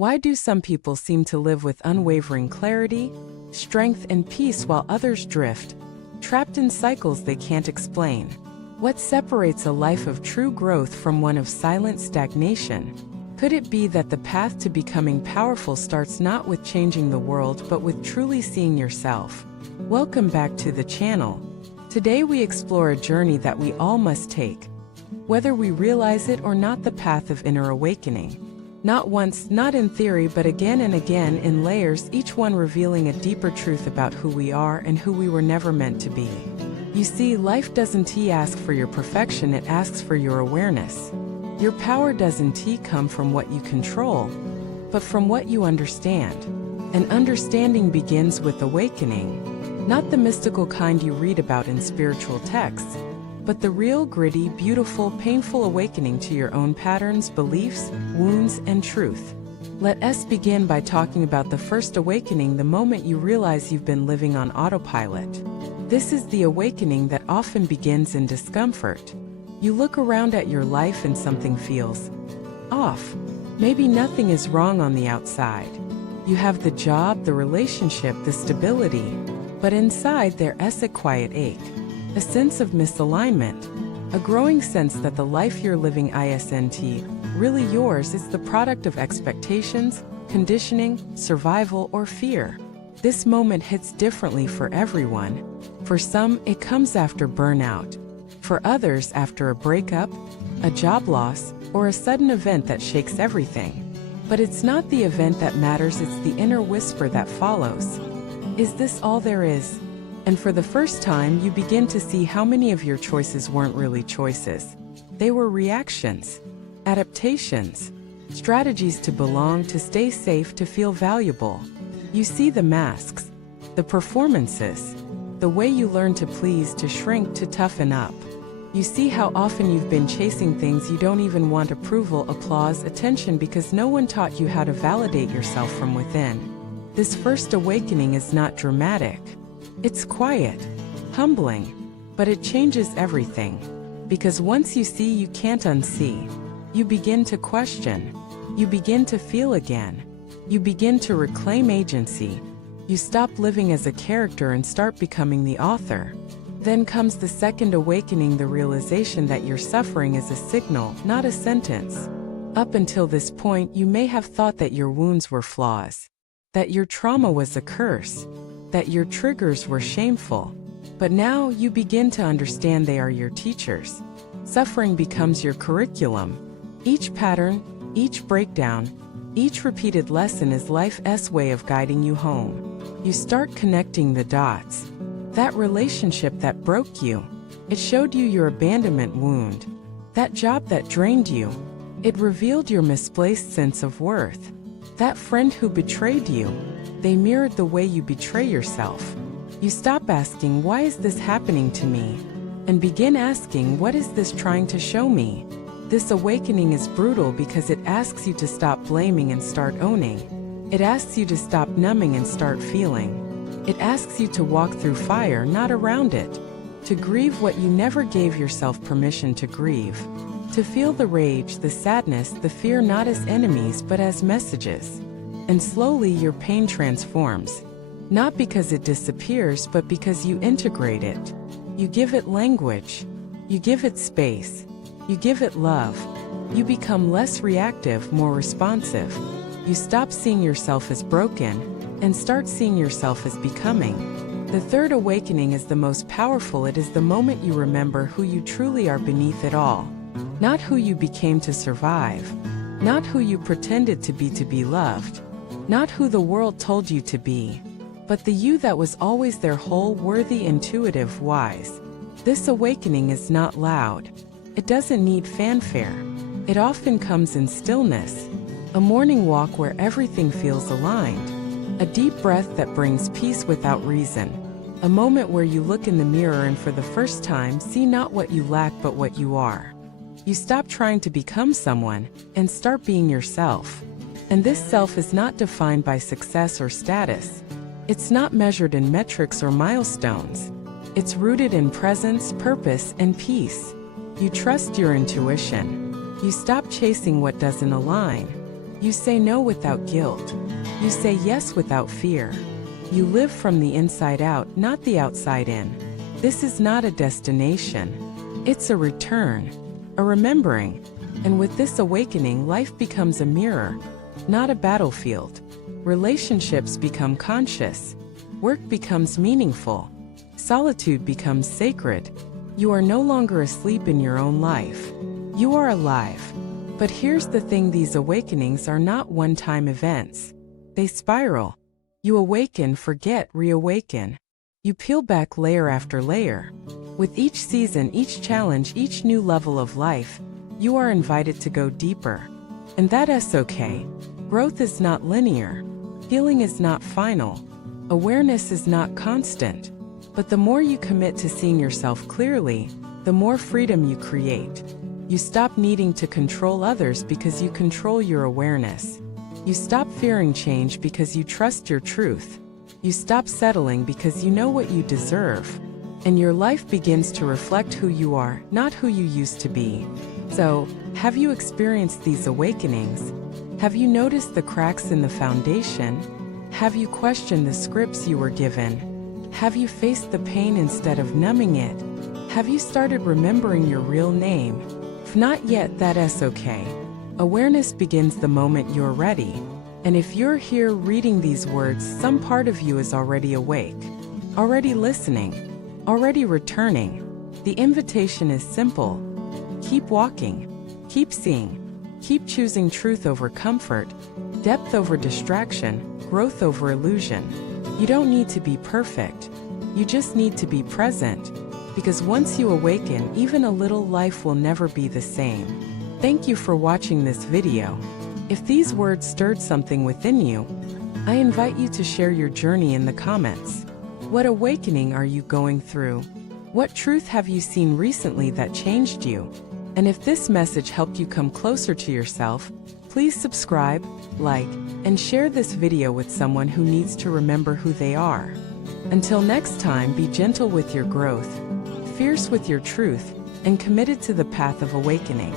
Why do some people seem to live with unwavering clarity, strength, and peace while others drift, trapped in cycles they can't explain? What separates a life of true growth from one of silent stagnation? Could it be that the path to becoming powerful starts not with changing the world but with truly seeing yourself? Welcome back to the channel. Today we explore a journey that we all must take, whether we realize it or not, the path of inner awakening. Not once, not in theory, but again and again in layers, each one revealing a deeper truth about who we are and who we were never meant to be. You see, life doesn't ask for your perfection, it asks for your awareness. Your power doesn't come from what you control, but from what you understand. And understanding begins with awakening, not the mystical kind you read about in spiritual texts, but the real, gritty, beautiful, painful awakening to your own patterns, beliefs, wounds, and truth. Let us begin by talking about the first awakening, the moment you realize you've been living on autopilot. This is the awakening that often begins in discomfort. You look around at your life and something feels off. Maybe nothing is wrong on the outside. You have the job, the relationship, the stability, but inside there's a quiet ache. A sense of misalignment, a growing sense that the life you're living isn't really yours, is the product of expectations, conditioning, survival, or fear. This moment hits differently for everyone. For some, it comes after burnout. For others, after a breakup, a job loss, or a sudden event that shakes everything. But it's not the event that matters, it's the inner whisper that follows. Is this all there is? And for the first time, you begin to see how many of your choices weren't really choices. They were reactions, adaptations, strategies to belong, to stay safe, to feel valuable. You see the masks, the performances, the way you learn to please, to shrink, to toughen up. You see how often you've been chasing things you don't even want: approval, applause, attention, because no one taught you how to validate yourself from within. This first awakening is not dramatic. It's quiet, humbling, but it changes everything. Because once you see, you can't unsee. You begin to question. You begin to feel again. You begin to reclaim agency. You stop living as a character and start becoming the author. Then comes the second awakening, the realization that your suffering is a signal, not a sentence. Up until this point, you may have thought that your wounds were flaws, that your trauma was a curse, that your triggers were shameful. But now you begin to understand they are your teachers. Suffering becomes your curriculum. Each pattern, each breakdown, each repeated lesson is life's way of guiding you home. You start connecting the dots. That relationship that broke you, it showed you your abandonment wound. That job that drained you, it revealed your misplaced sense of worth. That friend who betrayed you, they mirrored the way you betray yourself. You stop asking, why is this happening to me? And begin asking, what is this trying to show me? This awakening is brutal because it asks you to stop blaming and start owning. It asks you to stop numbing and start feeling. It asks you to walk through fire, not around it. To grieve what you never gave yourself permission to grieve. To feel the rage, the sadness, the fear, not as enemies but as messages. And slowly your pain transforms. Not because it disappears, but because you integrate it. You give it language. You give it space. You give it love. You become less reactive, more responsive. You stop seeing yourself as broken and start seeing yourself as becoming. The third awakening is the most powerful. It is the moment you remember who you truly are beneath it all. Not who you became to survive. Not who you pretended to be loved. Not who the world told you to be, but the you that was always there, whole, worthy, intuitive, wise. This awakening is not loud. It doesn't need fanfare. It often comes in stillness. A morning walk where everything feels aligned. A deep breath that brings peace without reason. A moment where you look in the mirror and for the first time see not what you lack but what you are. You stop trying to become someone and start being yourself. And this self is not defined by success or status. It's not measured in metrics or milestones. It's rooted in presence, purpose, and peace. You trust your intuition. You stop chasing what doesn't align. You say no without guilt. You say yes without fear. You live from the inside out, not the outside in. This is not a destination. It's a return, a remembering. And with this awakening, life becomes a mirror, not a battlefield. Relationships become conscious. Work becomes meaningful. Solitude becomes sacred. You are no longer asleep in your own life. You are alive. But here's the thing, these awakenings are not one-time events. They spiral. You awaken, forget, reawaken. You peel back layer after layer. With each season, each challenge, each new level of life, you are invited to go deeper. And that's okay. Growth is not linear. Healing is not final. Awareness is not constant. But the more you commit to seeing yourself clearly, the more freedom you create. You stop needing to control others because you control your awareness. You stop fearing change because you trust your truth. You stop settling because you know what you deserve. And your life begins to reflect who you are, not who you used to be. So, have you experienced these awakenings? Have you noticed the cracks in the foundation? Have you questioned the scripts you were given? Have you faced the pain instead of numbing it? Have you started remembering your real name? If not yet, that's okay. Awareness begins the moment you're ready. And if you're here reading these words, some part of you is already awake, already listening, already returning. The invitation is simple. Keep walking, keep seeing, keep choosing truth over comfort, depth over distraction, growth over illusion. You don't need to be perfect. You just need to be present. Because once you awaken, even a little, life will never be the same. Thank you for watching this video. If these words stirred something within you, I invite you to share your journey in the comments. What awakening are you going through? What truth have you seen recently that changed you? And if this message helped you come closer to yourself, please subscribe, like, and share this video with someone who needs to remember who they are. Until next time, be gentle with your growth, fierce with your truth, and committed to the path of awakening.